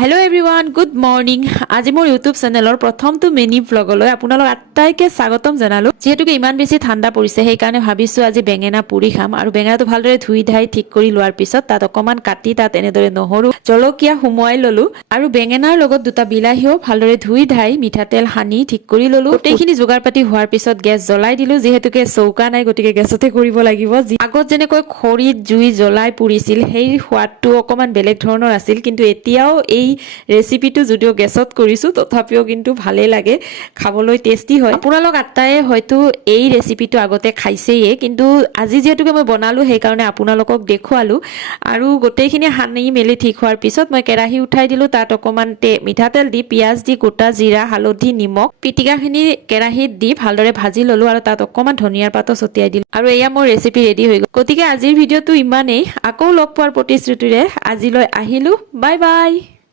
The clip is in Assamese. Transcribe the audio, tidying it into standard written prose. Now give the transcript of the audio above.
हेलो एवरीवन गुड मर्निंग आज मोर यूट्यूब चेनेलर प्रथम तो मिनी ब्लगলৈ আপোনালোক আটাইকে স্বাগতম জানালো যেহেতুকে ইমান বেছি ঠান্ডা পৰিছে সেই কাৰণে ভাবিছো আজি বেঙেনা পুৰি খাম আৰু বেঙেনাটো ভালদৰে ধুই ধাই ঠিক কৰি লোৱাৰ পিছত তাত অকমান কাটি তাত এনেদৰে নহৰু জলকীয়া হুমুৱাই ললো আৰু বেঙেনাৰ লগত দুটা বিলাহীও ভালদৰে ধুই ধাই মিঠাতেল হানি ঠিক কৰি ললো গোটেইখিনি যোগাৰ পাতি হোৱাৰ পিছত গেছ জ্বলাই দিলো যেহেতুকে চৌকা নাই গতিকে গেছতে কৰিব লাগিব আগত যেনেকৈ খৰিত জুই জ্বলাই পুৰিছিল সেই সোৱাদটো অকমান বেলেগ ধৰণৰ আছিল কিন্তু এতিয়াও এই ৰেচিপিটো যদিও গেছত কৰিছো তথাপিও কিন্তু ভালে লাগে খাবলৈ টেস্টি হয় আপোনালোক আটায়ে হয়তো এই ৰেচিপিটো আগতে খাইছেয়ে কিন্তু আজি যেহেতুকে মই বনালো সেই কাৰণে আপোনালোকক দেখুৱালো আৰু গোটেইখিনি হানি মেলি ঠিক হোৱাৰ পিছত মই কেৰাহী উঠাই দিলো তাত অকমান মিঠাতেল দি পিয়াজ দি গোটা জিৰা হালধি নিমখ পিটিকাখিনি কেৰাহীত দি ভালদৰে ভাজি ললো আৰু তাত অকমান ধনিয়াৰ পাতো ছটিয়াই দিলো আৰু এয়া মোৰ ৰেচিপি ৰেডি হৈ গ'ল গতিকে আজিৰ ভিডিঅ'টো ইমানেই আকৌ লগ পোৱাৰ প্ৰতিশ্ৰুতিৰে আজিলৈ আহিলো বাই বাই